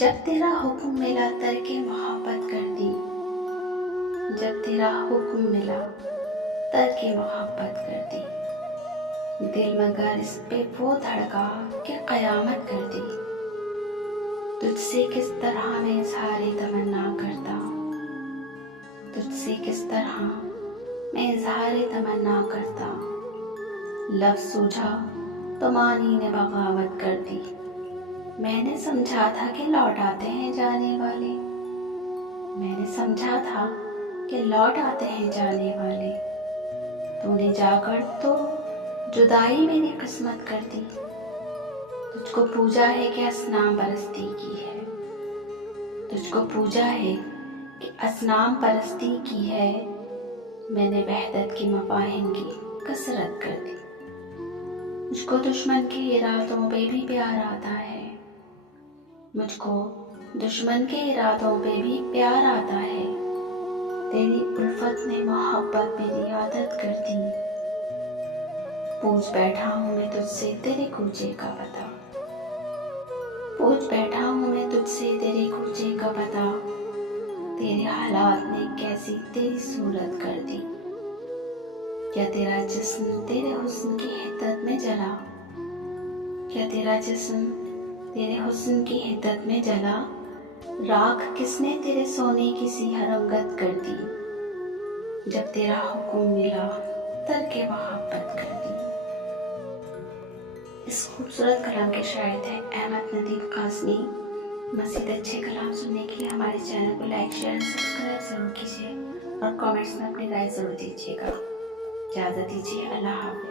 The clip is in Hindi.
जब तेरा हुक्म मिला तरके मोहब्बत कर दी। जब तेरा हुक्म मिला तरके मोहब्बत कर दी। दिल मगर इस पे वो धड़का कि क़यामत कर दी। तुझसे किस तरह मैं इज़हारे तमन्ना करता। तुझसे किस तरह मैं इज़हारे तमन्ना करता। लफ्ज़ सूझा तो मानी ने बगावत कर दी। मैंने समझा था कि लौट आते हैं जाने वाले। मैंने समझा था कि लौट आते हैं जाने वाले। तूने जाकर तो जुदाई मेरी किस्मत कर दी। तुझको पूजा है कि असनाम परस्ती की है। तुझको पूजा है कि असनाम परस्ती की है। मैंने वहदत की मफाहिम की कसरत कर दी। मुझको दुश्मन के इरादों पे भी प्यार आता है। मुझको दुश्मन के इरादों पे भी प्यार आता है। तेरी उल्फत ने मोहब्बत मेरी आदत कर दी। पूछ बैठा हूँ मैं तुझसे तेरे कूचे का पता। पूछ बैठा हूँ मैं तुझसे तेरे कूचे का पता। तेरे हालात ने कैसी तेरी सूरत कर दी। क्या तेरा जिस्म तेरे हुस्न की हिद्दत में जला। क्या तेरा जिस्म तेरे हुस्न की हिद्दत में जला। राख किसने तेरे सोने की सी रंगत कर दी। जब तेरा हुक्म मिला तरके मोहब्बत कर दी। इस खूबसूरत कलाम के शायर थे अहमद नदीम काज़मी। मज़ीद अच्छे कलाम सुनने के लिए हमारे चैनल को लाइक शेयर और सब्सक्राइब ज़रूर कीजिए और कमेंट्स में अपनी राय ज़रूर दीजिएगा। इजाज़त दीजिए। अल्लाह हाफ़िज़।